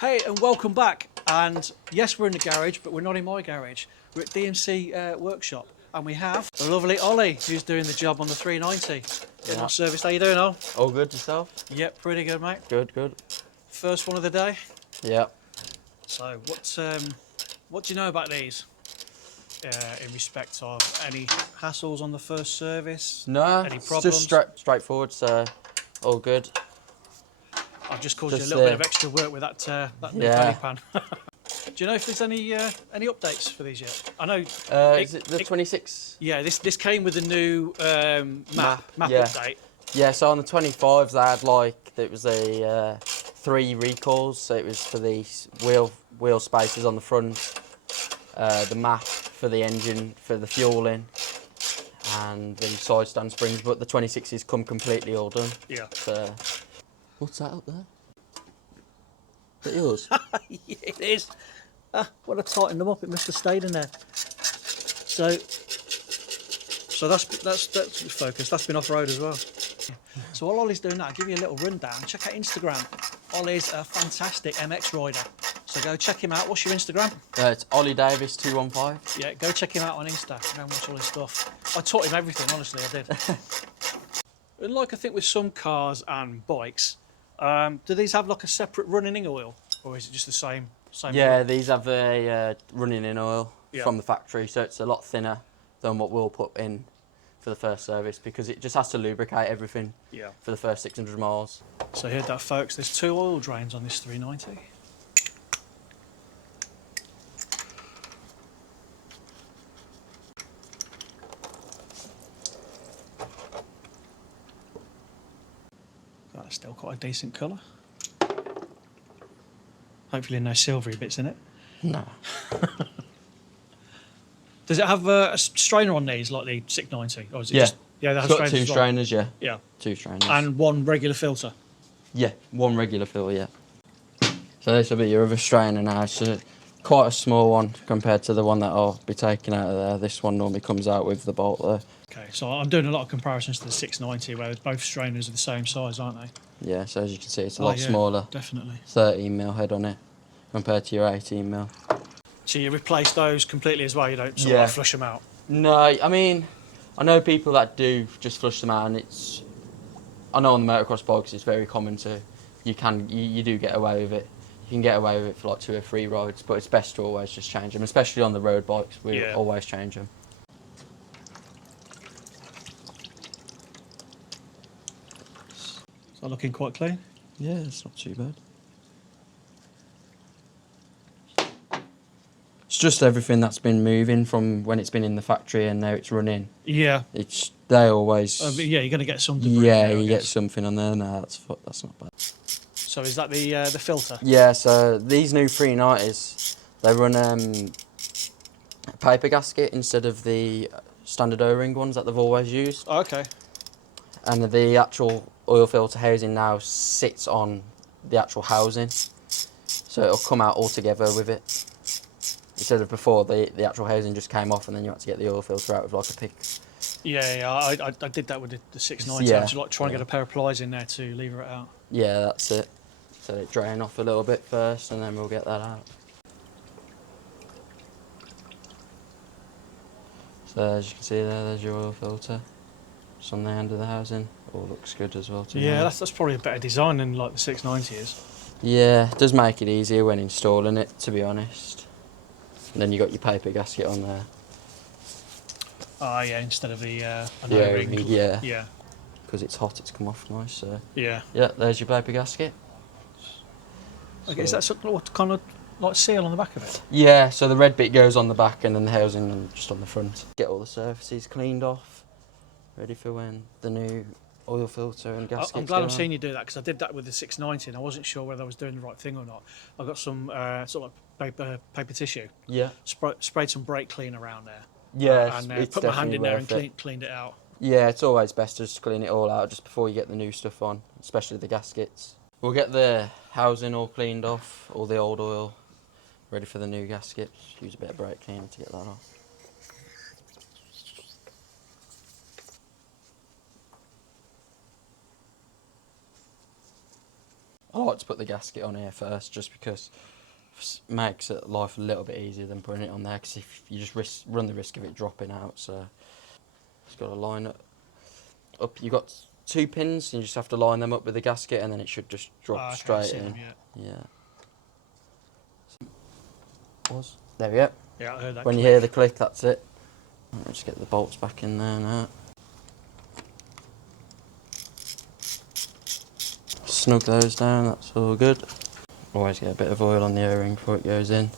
Hey, and welcome back. And yes, we're in the garage, but we're not in my garage. We're at DMC Workshop, and we have the lovely Ollie, who's doing the job on the 390. Getting our service. How you doing, Ol? All good yourself? Yep, pretty good, mate. Good, good. First one of the day. Yeah. So, what do you know about these? In respect of any hassles on the first service? No, Any it's problems? just straightforward, so all good. I've just caused you a Just, little bit of extra work with that new belly pan. Do you know if there's any updates for these yet? I know. Is it the 26? Yeah, this came with a new map yeah. update. Yeah, so on the 25s they had it was a 3 recalls, so it was for the wheel spaces on the front, the map for the engine, for the fueling, and the side stand springs, but the 26s come completely all done. Yeah. So, what's that up there? Is that yours? Yeah, it is. When I tightened them up, it must have stayed in there. So that's focused. That's been off road as well. So while Ollie's doing that, I'll give you a little rundown. Check out Instagram. Ollie's a fantastic MX rider. So go check him out. What's your Instagram? It's Ollie Davis 215. Yeah, go check him out on Insta. Go and watch all his stuff. I taught him everything, honestly, I did. And like I think with some cars and bikes, do these have like a separate running in oil, or is it just the same? Yeah, oil? these have a running in oil from the factory, so it's a lot thinner than what we'll put in for the first service because it just has to lubricate everything for the first 600 miles. So heard that, folks. There's 2 oil drains on this 390. That's still quite a decent colour. Hopefully no silvery bits in it. No. Does it have a strainer on these like the 690? Or is it Yeah. just, yeah, they have It's got 2 as well? strainers, yeah. Yeah. 2 strainers. And 1 regular filter? Yeah, 1 regular fill, yeah. So this will be your other strainer now. It's quite a small one compared to the one that I'll be taking out of there. This one normally comes out with the bolt there. Okay, so I'm doing a lot of comparisons to the 690 where both strainers are the same size, aren't they? Yeah, so as you can see, it's a lot smaller. Definitely. 13mm head on it compared to your 18mm. So you replace those completely as well, you don't sort of like flush them out? No, I mean, I know people that do just flush them out, and I know on the motocross bikes it's very common to, you do get away with it. You can get away with it for like 2 or 3 rides, but it's best to always just change them, especially on the road bikes, we always change them. Is that looking quite clean? Yeah, it's not too bad. It's just everything that's been moving from when it's been in the factory and now it's running. Yeah. They always. Yeah, you're going to get something. Yeah, you get something on there. No, that's not bad. So is that the filter? Yeah. So these new 390s, they run a paper gasket instead of the standard O-ring ones that they've always used. Oh, okay. And the actual oil filter housing now sits on the actual housing, so it'll come out all together with it. Instead of before, the actual housing just came off and then you had to get the oil filter out with like a pick. Yeah, I did that with the 690. Yeah. I was like trying to get a pair of pliers in there to lever it out. Yeah, that's it. So it drain off a little bit first and then we'll get that out. So as you can see there's your oil filter. It's on the end of the housing. All looks good as well. Yeah, that's probably a better design than like the 690 is. Yeah, it does make it easier when installing it, to be honest. And then you got your paper gasket on there. Oh yeah, instead of the O-ring. Yeah. Yeah. Because it's hot, it's come off nice. So. Yeah. Yeah, there's your paper gasket. Okay, is that what kind of like seal on the back of it? Yeah, so the red bit goes on the back and then the housing just on the front. Get all the surfaces cleaned off, ready for when the new oil filter and gasket. I'm glad I'm seeing you do that because I did that with the 690 and I wasn't sure whether I was doing the right thing or not. I got some sort of paper tissue. Yeah. Sprayed some brake clean around there. Yeah, and put my hand in there and cleaned it out. Yeah, it's always best to just clean it all out just before you get the new stuff on, especially the gaskets. We'll get the housing all cleaned off, all the old oil, ready for the new gaskets. Use a bit of brake cleaner to get that off. like to put the gasket on here first, just because makes life a little bit easier than putting it on there, because if you just run the risk of it dropping out. So it's got to line it up. You've got 2 pins, and you just have to line them up with the gasket, and then it should just drop straight in. Yeah. There we go. Yeah, I heard that. When you hear the click, that's it. I'll just get the bolts back in there now. Snug those down, that's all good. Always get a bit of oil on the O-ring before it goes in.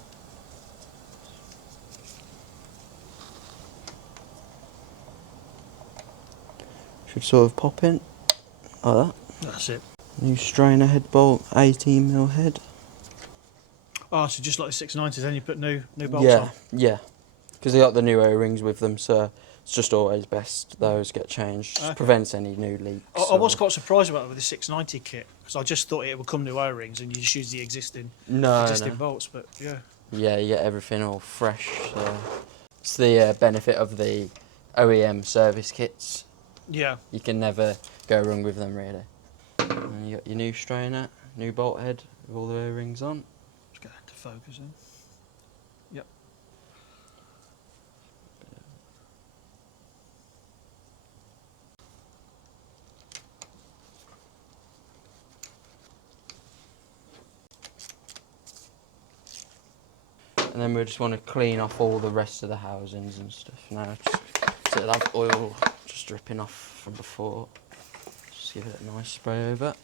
Should sort of pop in, like that. That's it. New strainer head bolt, 18mm head. Oh, so just like the 690s, then you put new bolts on? Yeah. Because they got the new O-rings with them, so it's just always best those get changed. Just prevents any new leaks. I was quite surprised about it with the 690 kit, because I just thought it would come new O-rings and you just use the existing bolts, but yeah. Yeah, you get everything all fresh. So it's the benefit of the OEM service kits. Yeah. You can never go wrong with them, really. And you got your new strainer, new bolt head with all the O-rings on. Just go to focus in. Yep. And then we just want to clean off all the rest of the housings and stuff now. So it'll have oil just dripping off from before. Just give it a nice spray over.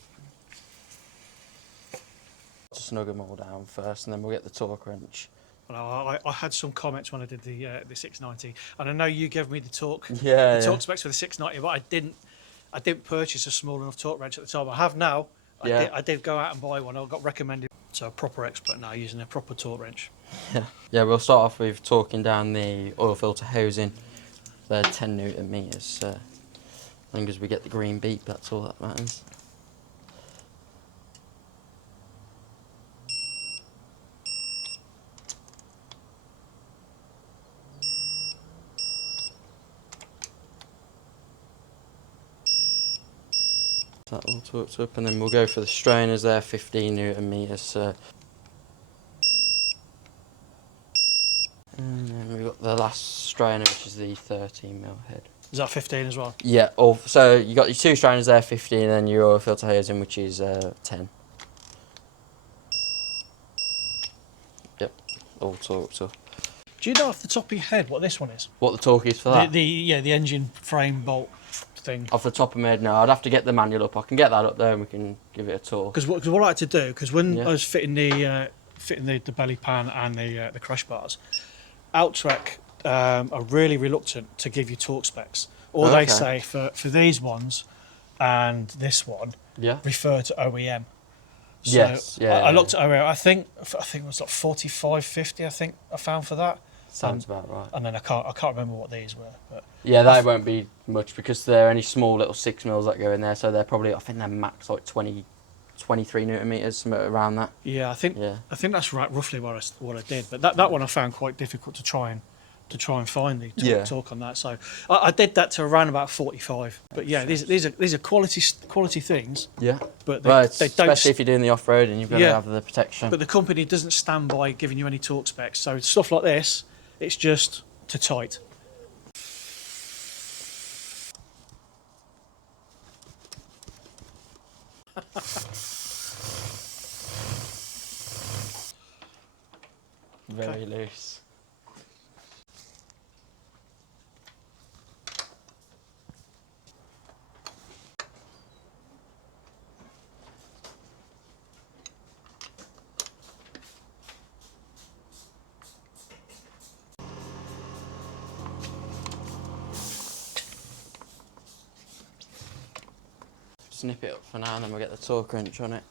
Just snug them all down first, and then we'll get the torque wrench. Well, I had some comments when I did the 690, and I know you gave me the torque specs for the 690, but I didn't purchase a small enough torque wrench at the time. I have now. I did go out and buy one. I got recommended, so a proper expert now using a proper torque wrench. Yeah, we'll start off with torquing down the oil filter housing. They're 10 Newton meters, so as long as we get the green beep, that's all that matters. That all torqued up, and then we'll go for the strainers there, 15 Newton meters. So. And then we've got the last strainer, which is the 13mm head. Is that 15 as well? Yeah, so you got your 2 strainers there, 15, and then your oil filter housing, which is 10. Yep, all torqued up. Do you know off the top of your head what this one is? What the torque is for that? The engine frame bolt thing. Off the top of my head, no. I'd have to get the manual up. I can get that up there and we can give it a tour. Because what I like to do, because when I was fitting the belly pan and the crash bars, Outtrack are really reluctant to give you torque specs. All they say for these ones and this one refer to OEM. So I looked at OEM. I think it was like 4550. I think I found for that. Sounds about right. And then I can't remember what these were. But yeah, they won't be much because they're only small little 6mm that go in there. So they're probably, I think they're max like 23 Newton meters, something around that. Yeah, I think that's right, roughly what I did. But that one I found quite difficult to try and find the torque on that. So I did that to around about 45. But yeah, these are quality things. Yeah. But they don't, especially if you're doing the off road and you've got to have the protection. But the company doesn't stand by giving you any torque specs. So stuff like this, it's just to tight. Very loose. Snip it up for now and then we'll get the torque wrench on it.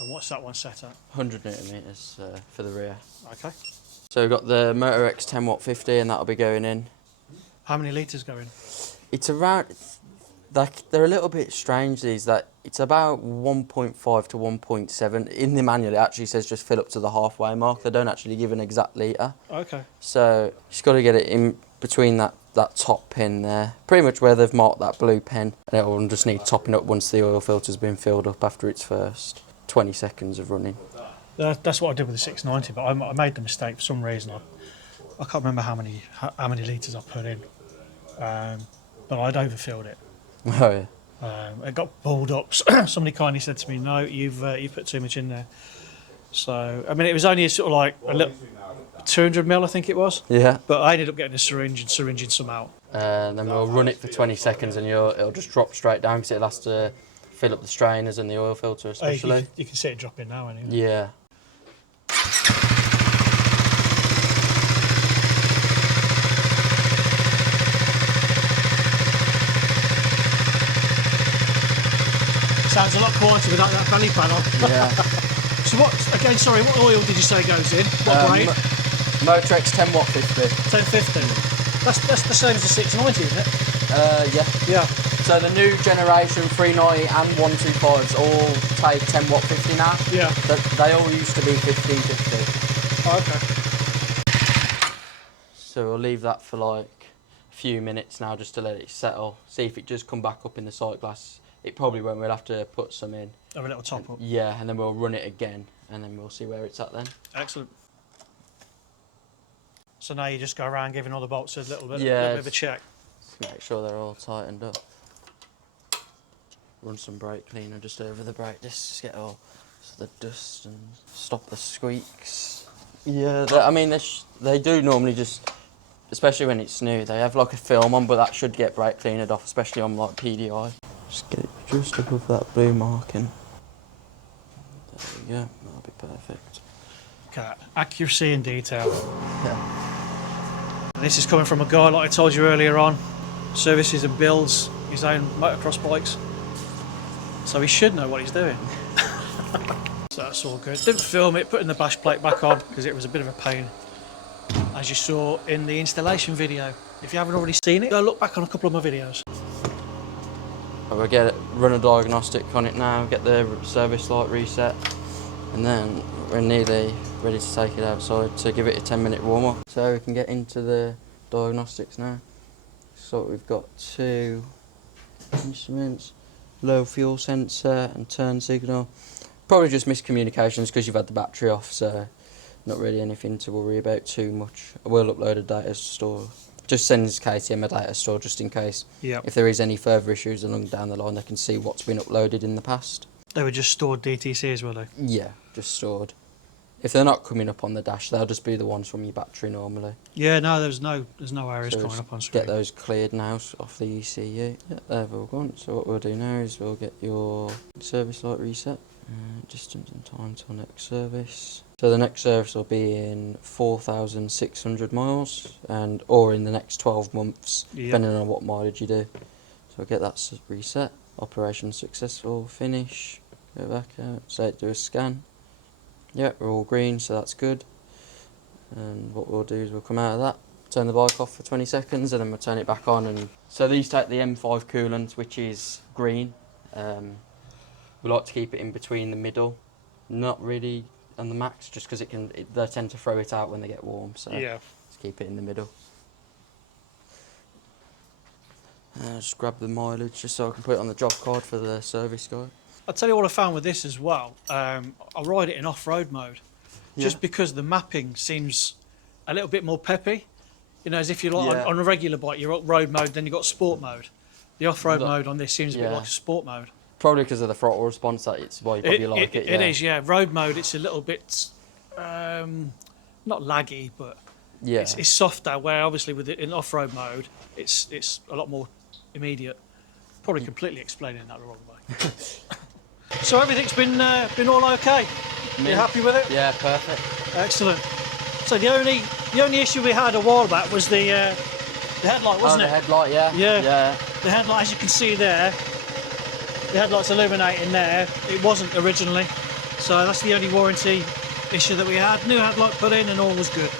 And what's that one set at? 100 Newton meters for the rear. Okay. So we've got the Motor X 10 watt 50 and that'll be going in. How many litres go in? It's around, they're a little bit strange these, that it's about 1.5 to 1.7. In the manual it actually says just fill up to the halfway mark. They don't actually give an exact litre. Okay. So just got to get it in between that that top pin there, pretty much where they've marked that blue pen, and it will just need topping up once the oil filter's been filled up after its first 20 seconds of running. That's what I did with the 690, but I made the mistake for some reason. I can't remember how many litres I put in, but I'd overfilled it. Oh yeah. It got balled up. Somebody kindly said to me, "No, you've put too much in there." So I mean, it was only sort of like a little 200 ml, I think it was. Yeah. But I ended up getting a syringe and syringing some out. And then we'll run it for 20 seconds, and it'll just drop straight down because it'll have to fill up the strainers and the oil filter, especially. You can see it dropping now, anyway. Yeah. Sounds a lot quieter without that belly panel. Yeah. So what oil did you say goes in? What grade? Motrex 10 watt 50. 1050. That's the same as the 690, isn't it? Yeah. Yeah. So the new generation 390 and 125s all take 10 watt 50 now. Yeah. They all used to be 1550. Oh, okay. So we'll leave that for like a few minutes now just to let it settle. See if it does come back up in the sight glass. It probably won't. We'll have to put some in. Have a little top up. Yeah, and then we'll run it again, and then we'll see where it's at then. Excellent. So now you just go around giving all the bolts a little bit of a check. Make sure they're all tightened up. Run some brake cleaner just over the brake discs to get all the dust and stop the squeaks. Yeah, I mean they do normally just, especially when it's new, they have like a film on, but that should get brake cleanered off, especially on like PDI. Just get it just above that blue marking. There we go, that'll be perfect. Okay, accuracy and detail. Yeah. This is coming from a guy, like I told you earlier on, services and builds his own motocross bikes. So he should know what he's doing. So that's all good. Didn't film it, putting the bash plate back on because it was a bit of a pain, as you saw in the installation video. If you haven't already seen it, go look back on a couple of my videos. We'll run a diagnostic on it now, get the service light reset, and then we're nearly ready to take it outside to give it a 10-minute warm-up. So we can get into the diagnostics now. So we've got two instruments, low fuel sensor and turn signal. Probably just miscommunications because you've had the battery off, so not really anything to worry about too much. I will upload a data store. Just sends KTM a data store just in case. Yep. If there is any further issues along down the line, they can see what's been uploaded in the past. They were just stored DTCs, were they? Yeah, just stored. If they're not coming up on the dash, they'll just be the ones from your battery normally. Yeah, no, there's no areas So coming up on screen. get those cleared now off the ECU. Yeah, they've all gone. So what we'll do now is we'll get your service light reset. Distance and time till next service. So the next service will be in 4,600 miles, or in the next 12 months, depending on what mileage you do. So we'll get that reset. Operation successful. Finish. Go back out. Say it, do a scan. Yep, we're all green, so that's good. And what we'll do is we'll come out of that, turn the bike off for 20 seconds, and then we'll turn it back on. And so these take the M5 coolant, which is green. We like to keep it in between the middle, not really on the max, just because they tend to throw it out when they get warm. So yeah, let's keep it in the middle. Just grab the mileage just so I can put it on the job card for the service guy. I'll tell you what I found with this as well. I ride it in off-road mode, just because the mapping seems a little bit more peppy. You know, as if you're like on a regular bike, you're road mode, then you've got sport mode. The off-road mode on this seems a bit like a sport mode. Probably because of the throttle response, that's why you probably like it. It is, yeah. Road mode, it's a little bit, not laggy, but it's softer, where obviously with it in off-road mode, it's a lot more immediate. Probably completely explaining that the wrong way. So everything's been all okay? You happy with it? Yeah, perfect. Excellent. So the only issue we had a while back was the headlight, wasn't it? The headlight, yeah. The headlight, as you can see there, the headlight's illuminating there. It wasn't originally, so that's the only warranty issue that we had. New headlight put in and all was good.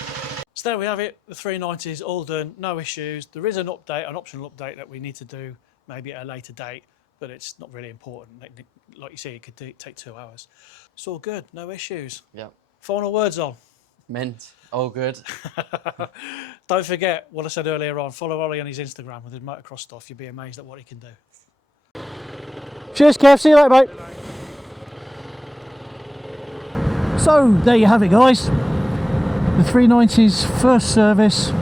So there we have it, the 390s all done, no issues. There is an optional update that we need to do maybe at a later date, but it's not really important. Like you see, it could take 2 hours. It's all good, no issues. Yep. Final words on. Mint. All good. Don't forget what I said earlier on. Follow Ollie on his Instagram with his motocross stuff. You'll be amazed at what he can do. Cheers, Kev. See you later, mate. So there you have it, guys. The 390's first service,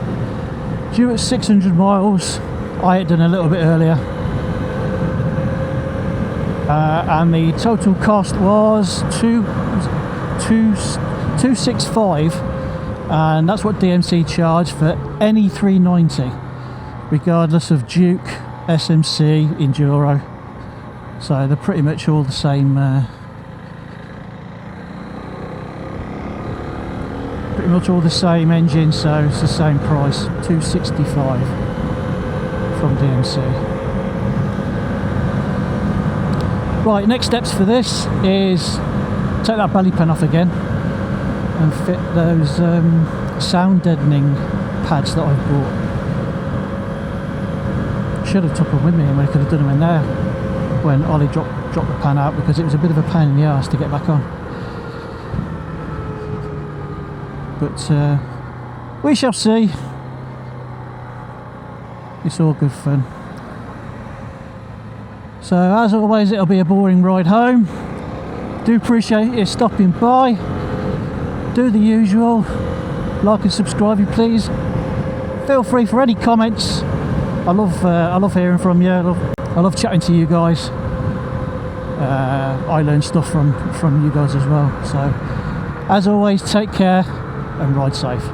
due at 600 miles. I had done a little bit earlier. And the total cost was 265, and that's what DMC charged for any 390, regardless of Duke, SMC, Enduro. So they're pretty much all the same. Pretty much all the same engine, so it's the same price, 265 from DMC. Right, next steps for this is take that belly pan off again and fit those sound deadening pads that I've bought. Should have took them with me and we could have done them in there when Ollie dropped the pan out, because it was a bit of a pain in the arse to get back on. But we shall see. It's all good fun. So as always, it'll be a boring ride home. Do appreciate you stopping by. Do the usual, like and subscribe if you please. Feel free for any comments. I love hearing from you. I love chatting to you guys. I learn stuff from you guys as well. So as always, take care and ride safe.